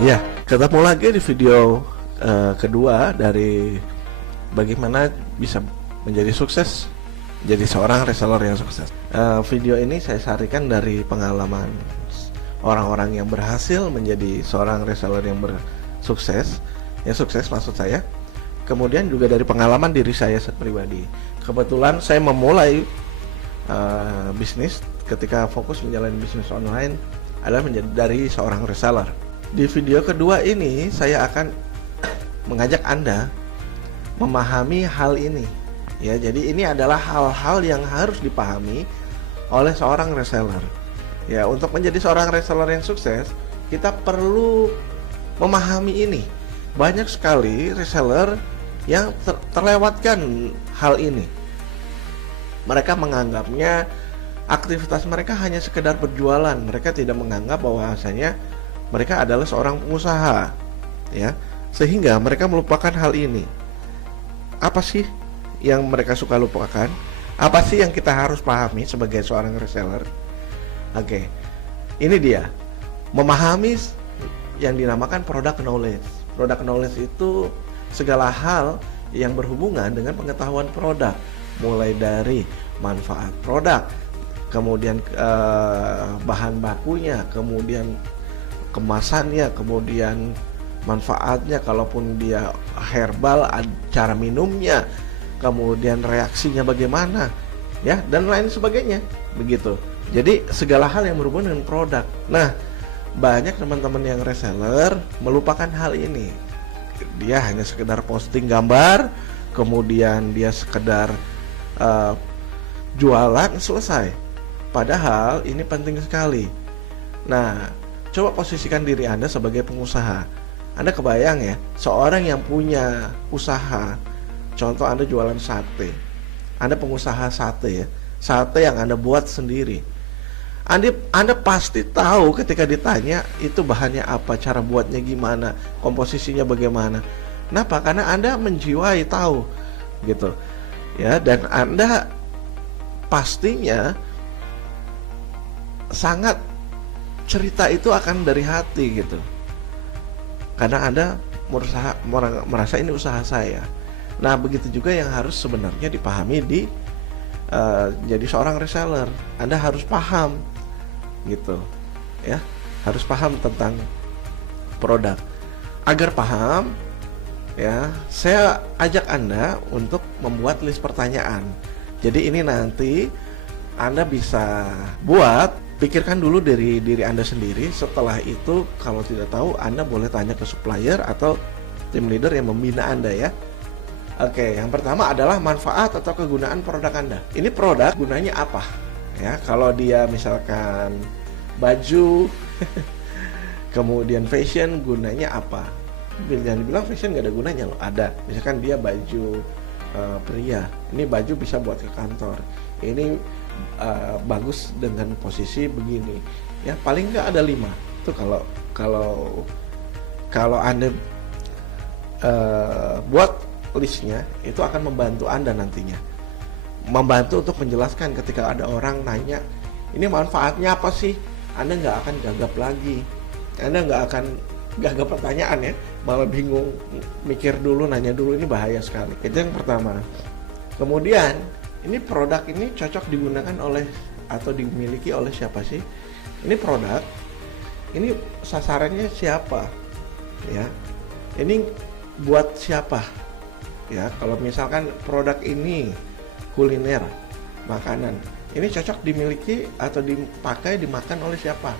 Ya, ketemu lagi di video kedua dari bagaimana bisa menjadi sukses, jadi seorang reseller yang sukses. Video ini saya sarikan dari pengalaman orang-orang yang berhasil menjadi seorang reseller yang bersukses, yang sukses maksud saya. Kemudian juga dari pengalaman diri saya pribadi. Kebetulan saya memulai bisnis ketika fokus menjalani bisnis online adalah menjadi dari seorang reseller. Di video kedua ini saya akan mengajak Anda memahami hal ini. Ya, jadi ini adalah hal-hal yang harus dipahami oleh seorang reseller. Ya, untuk menjadi seorang reseller yang sukses, kita perlu memahami ini. Banyak sekali reseller yang terlewatkan hal ini. Mereka menganggapnya aktivitas mereka hanya sekedar berjualan. Mereka tidak menganggap bahwasanya mereka adalah seorang pengusaha, ya, sehingga mereka melupakan hal ini. Apa sih yang mereka suka lupakan? Apa sih yang kita harus pahami sebagai seorang reseller? Oke, ini dia, memahami yang dinamakan product knowledge. Product knowledge itu segala hal yang berhubungan dengan pengetahuan produk, mulai dari manfaat produk, kemudian bahan bakunya, kemudian kemasannya, kemudian manfaatnya, kalaupun dia herbal, cara minumnya, kemudian reaksinya bagaimana, ya, dan lain sebagainya, begitu. Jadi segala hal yang berhubungan dengan produk. Nah, banyak teman-teman yang reseller melupakan hal ini. Dia hanya sekedar posting gambar, kemudian dia sekedar jualan, selesai. Padahal ini penting sekali. Nah, coba posisikan diri Anda sebagai pengusaha. Anda kebayang ya, seorang yang punya usaha, contoh Anda jualan sate, Anda pengusaha sate ya, sate yang Anda buat sendiri. Anda pasti tahu ketika ditanya itu bahannya apa, cara buatnya gimana, komposisinya bagaimana. Kenapa? Karena Anda menjiwai tahu, gitu ya, dan Anda pastinya sangat cerita itu akan dari hati gitu, karena Anda merasa ini usaha saya. Nah, begitu juga yang harus sebenarnya dipahami di jadi seorang reseller. Anda harus paham gitu ya, harus paham tentang produk. Agar paham ya, saya ajak Anda untuk membuat list pertanyaan. Jadi ini nanti Anda bisa buat, pikirkan dulu dari diri Anda sendiri. Setelah itu, kalau tidak tahu, Anda boleh tanya ke supplier atau tim leader yang membina Anda ya. Oke, yang pertama adalah manfaat atau kegunaan produk Anda. Ini produk gunanya apa? Ya, kalau dia misalkan baju, kemudian fashion, gunanya apa? Jangan dibilang fashion nggak ada gunanya loh. Ada. Misalkan dia baju pria, ini baju bisa buat ke kantor. Ini bagus dengan posisi begini ya, paling nggak ada 5 itu. Kalau Anda buat listnya, itu akan membantu Anda nantinya, membantu untuk menjelaskan ketika ada orang nanya ini manfaatnya apa sih, Anda nggak akan gagap lagi, Anda nggak akan gagap pertanyaan ya, malah bingung, mikir dulu, nanya dulu. Ini bahaya sekali. Itu yang pertama. Kemudian ini produk ini cocok digunakan oleh atau dimiliki oleh siapa sih? Ini produk, ini sasarannya siapa? Ya, ini buat siapa? Ya, kalau misalkan produk ini kuliner, makanan, ini cocok dimiliki atau dipakai, dimakan oleh siapa?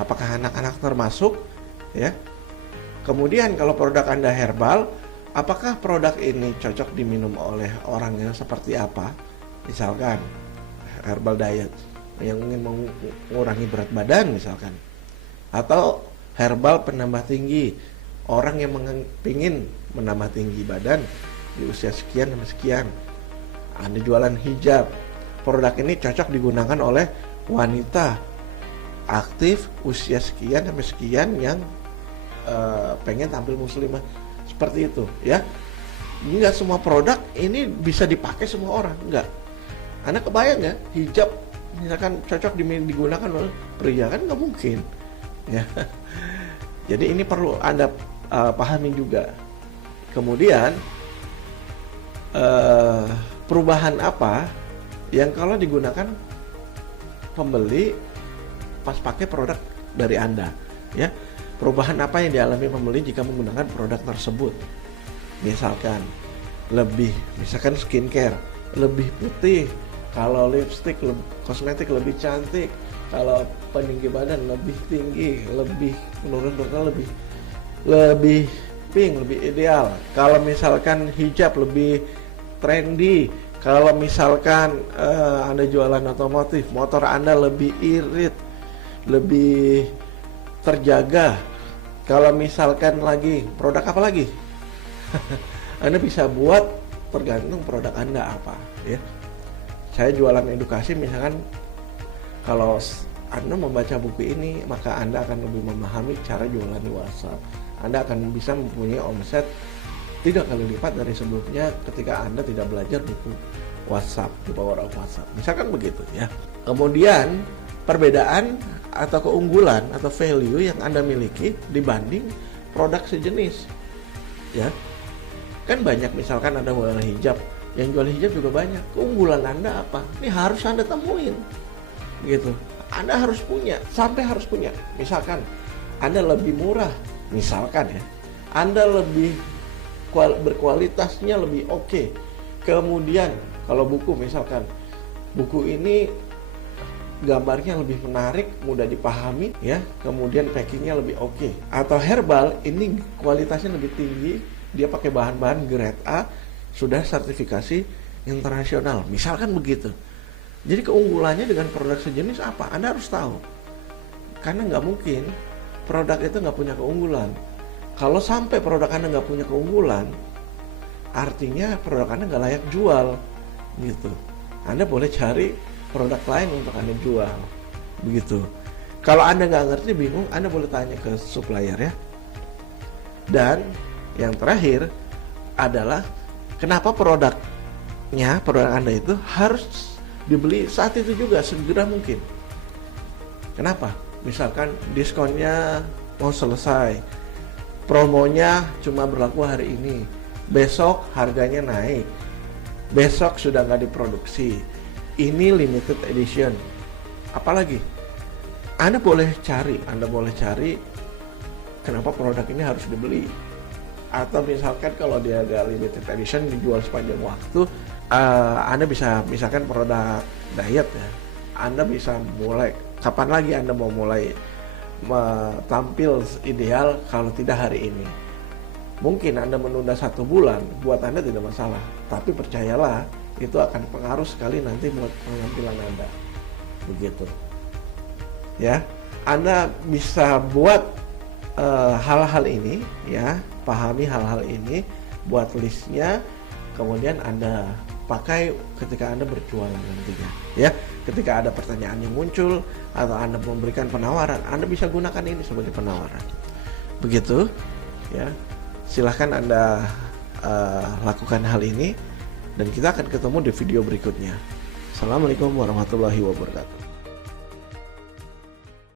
Apakah anak-anak termasuk? Ya. Kemudian kalau produk Anda herbal, apakah produk ini cocok diminum oleh orang yang seperti apa? Misalkan herbal diet yang ingin mengurangi berat badan misalkan, atau herbal penambah tinggi, orang yang ingin menambah tinggi badan di usia sekian sampai sekian. Anda jualan hijab, produk ini cocok digunakan oleh wanita aktif usia sekian sampai sekian yang pengen tampil muslimah, seperti itu ya. Enggak semua produk ini bisa dipakai semua orang, enggak. Anda kebayang nggak, hijab misalkan cocok digunakan oleh pria, kan nggak mungkin ya. Jadi ini perlu Anda pahami juga. Kemudian perubahan apa yang kalau digunakan pembeli pas pakai produk dari Anda, ya. Perubahan apa yang dialami pembeli jika menggunakan produk tersebut? Misalkan skincare lebih putih, kalau lipstick, kosmetik lebih cantik, kalau peninggi badan lebih tinggi, lebih menurut dokter lebih pink, lebih ideal. Kalau misalkan hijab lebih trendy, kalau misalkan Anda jualan otomotif, motor Anda lebih irit, lebih terjaga. Kalau misalkan lagi produk apa lagi? Anda bisa buat tergantung produk Anda apa, ya. Saya jualan edukasi, misalkan kalau Anda membaca buku ini, maka Anda akan lebih memahami cara jualan di WhatsApp. Anda akan bisa mempunyai omset 3 kali lipat dari sebelumnya ketika Anda tidak belajar buku WhatsApp, di power of WhatsApp. Misalkan begitu, ya. Kemudian perbedaan atau keunggulan atau value yang Anda miliki dibanding produk sejenis, ya. Kan banyak, misalkan Anda jualan hijab, yang jual hijab juga banyak. Keunggulan Anda apa? Ini harus Anda temuin, gitu. Anda harus punya, sampai harus punya. Misalkan Anda lebih murah, misalkan ya, Anda lebih berkualitasnya lebih oke. Kemudian kalau buku, misalkan buku ini gambarnya lebih menarik, mudah dipahami, ya. Kemudian packingnya lebih oke. Atau herbal, ini kualitasnya lebih tinggi, dia pakai bahan-bahan grade A, sudah sertifikasi internasional, misalkan begitu. Jadi keunggulannya dengan produk sejenis apa? Anda harus tahu. Karena nggak mungkin produk itu nggak punya keunggulan. Kalau sampai produk Anda nggak punya keunggulan, artinya produk Anda nggak layak jual, gitu. Anda boleh cari produk lain untuk Anda jual, begitu. Kalau Anda nggak ngerti, bingung, Anda boleh tanya ke supplier, ya. Dan yang terakhir adalah kenapa produk Anda itu harus dibeli saat itu juga, segera mungkin. Kenapa? Misalkan diskonnya mau selesai, promonya cuma berlaku hari ini, besok harganya naik, besok sudah nggak diproduksi, ini limited edition. Apalagi Anda boleh cari kenapa produk ini harus dibeli. Atau misalkan kalau dia ada limited edition dijual sepanjang waktu, Anda bisa, misalkan produk diet, ya, Anda bisa mulai kapan lagi Anda mau mulai tampil ideal kalau tidak hari ini. Mungkin Anda menunda 1 bulan, buat Anda tidak masalah, tapi percayalah itu akan pengaruh sekali nanti buat penampilan Anda, begitu, ya. Anda bisa buat hal-hal ini, ya, pahami hal-hal ini, buat listnya, kemudian Anda pakai ketika Anda berjualan nantinya, ya. Ketika ada pertanyaan yang muncul atau Anda memberikan penawaran, Anda bisa gunakan ini sebagai penawaran, begitu, ya. Silahkan Anda lakukan hal ini, dan kita akan ketemu di video berikutnya. Assalamualaikum warahmatullahi wabarakatuh.